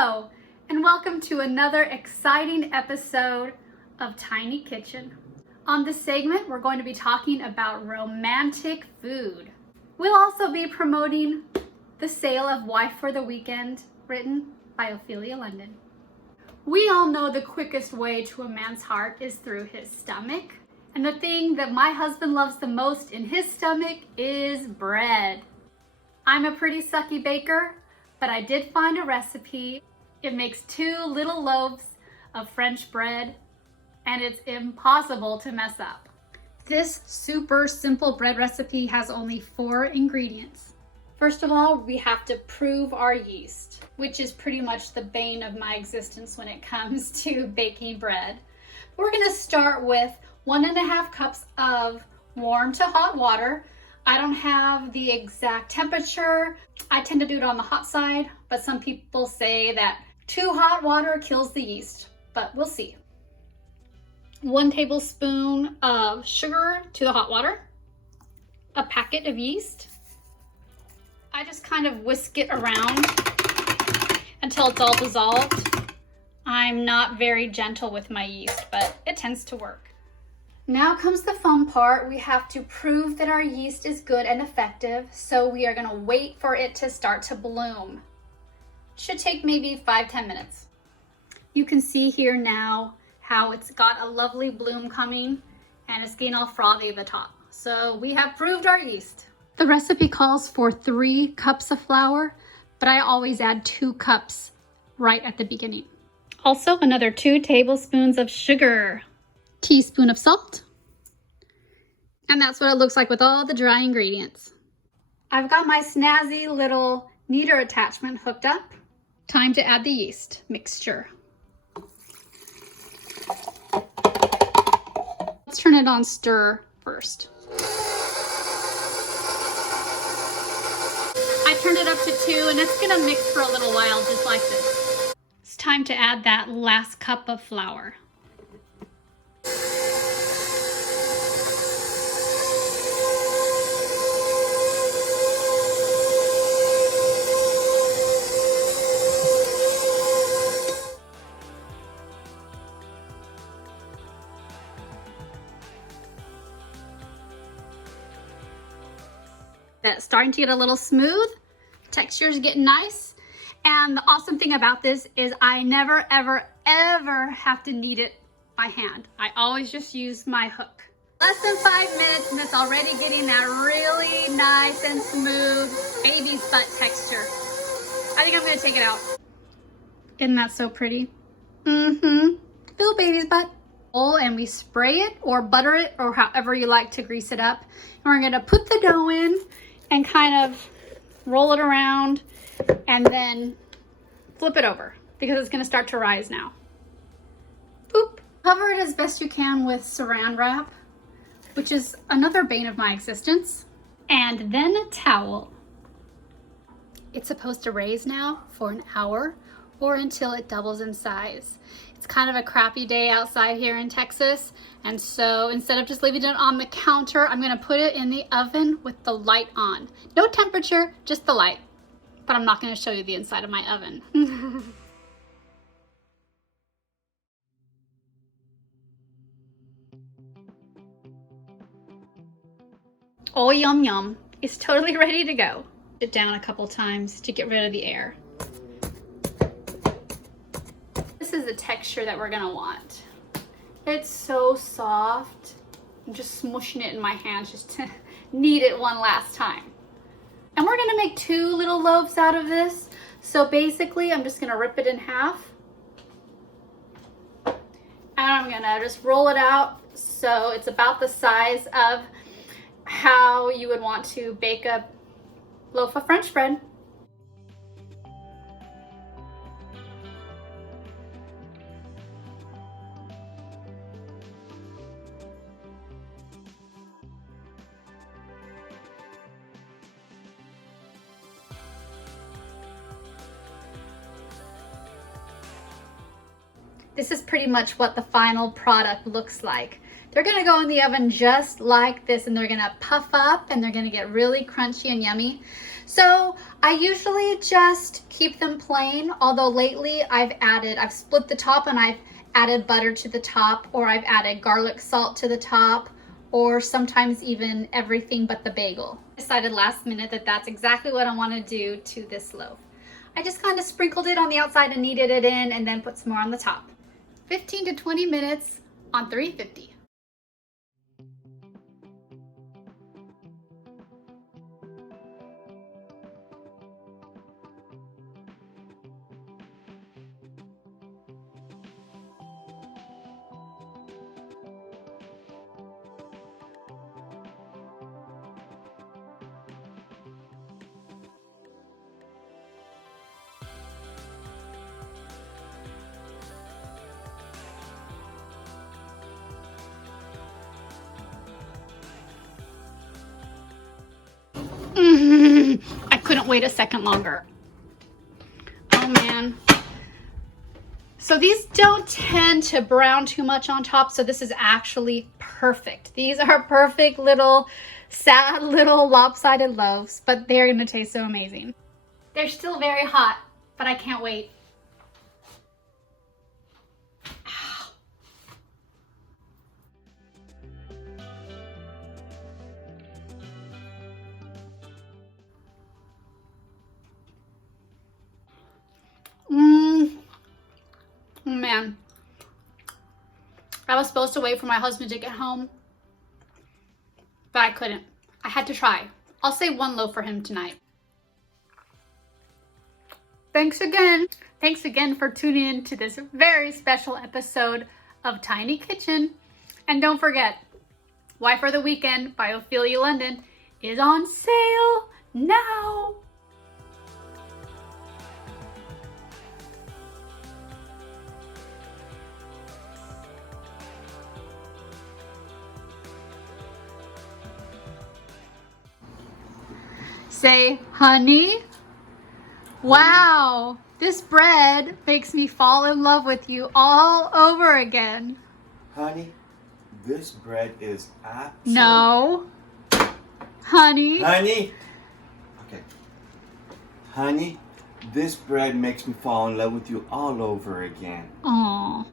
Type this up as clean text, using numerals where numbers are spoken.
Hello, and welcome to another exciting episode of Tiny Kitchen. On this segment, we're going to be talking about romantic food. We'll also be promoting The Sale of Wife for the Weekend, written by Ophelia London. We all know the quickest way to a man's heart is through his stomach. And the thing that my husband loves the most in his stomach is bread. I'm a pretty sucky baker, but I did find a recipe. It makes 2 little loaves of French bread, and it's impossible to mess up. This super simple bread recipe has only 4 ingredients. First of all, we have to prove our yeast, which is pretty much the bane of my existence when it comes to baking bread. We're gonna start with 1.5 cups of warm to hot water. I don't have the exact temperature. I tend to do it on the hot side, but some people say that too hot water kills the yeast, but we'll see. 1 tablespoon of sugar to the hot water, a packet of yeast. I just kind of whisk it around until it's all dissolved. I'm not very gentle with my yeast, but it tends to work. Now comes the fun part. We have to prove that our yeast is good and effective, so we are gonna wait for it to start to bloom. Should take maybe 5-10 minutes. You can see here now how it's got a lovely bloom coming and it's getting all frothy at the top. So we have proved our yeast. The recipe calls for 3 cups of flour, but I always add 2 cups right at the beginning. Also another 2 tablespoons of sugar. Teaspoon of salt, and that's what it looks like with all the dry ingredients. I've got my snazzy little kneader attachment hooked up. Time to add the yeast mixture. Let's turn it on stir first. I turned it up to 2 and it's gonna mix for a little while just like this. It's time to add that last cup of flour. That's starting to get a little smooth. Texture's getting nice. And the awesome thing about this is I never, ever, ever have to knead it by hand. I always just use my hook. Less than 5 minutes and it's already getting that really nice and smooth baby's butt texture. I think I'm gonna take it out. Isn't that so pretty? Little baby's butt. And we spray it or butter it or however you like to grease it up. And we're gonna put the dough in and kind of roll it around and then flip it over because it's gonna start to rise now. Boop. Cover it as best you can with saran wrap, which is another bane of my existence. And then a towel. It's supposed to raise now for an hour or until it doubles in size. It's kind of a crappy day outside here in Texas, and so instead of just leaving it on the counter, I'm gonna put it in the oven with the light on. No temperature, just the light. But I'm not gonna show you the inside of my oven. Oh, yum yum. It's totally ready to go. Sit down a couple times to get rid of the air. This is the texture that we're gonna want. It's so soft. I'm just smushing it in my hands just to knead it one last time. And we're gonna make 2 little loaves out of this. So basically, I'm just gonna rip it in half. And I'm gonna just roll it out so it's about the size of how you would want to bake a loaf of French bread. This is pretty much what the final product looks like. They're gonna go in the oven just like this, and they're gonna puff up and they're gonna get really crunchy and yummy. So I usually just keep them plain, although lately I've split the top and I've added butter to the top, or I've added garlic salt to the top, or sometimes even everything but the bagel. I decided last minute that that's exactly what I want to do to this loaf. I just kind of sprinkled it on the outside and kneaded it in, and then put some more on the top. 15 to 20 minutes on 350. I couldn't wait a second longer. Oh man. So these don't tend to brown too much on top, so this is actually perfect. These are perfect little, sad little lopsided loaves, but they're gonna taste so amazing. They're still very hot, but I can't wait. Man, I was supposed to wait for my husband to get home, but I couldn't. I had to try. I'll say one loaf for him tonight. Thanks again. Thanks again for tuning in to this very special episode of Tiny Kitchen. And don't forget, Why for the Weekend by Ophelia London is on sale now. Say, honey. Wow, this bread makes me fall in love with you all over again. Honey, this bread is absolutely... No. Honey. Honey. Okay. Honey, this bread makes me fall in love with you all over again. Aw.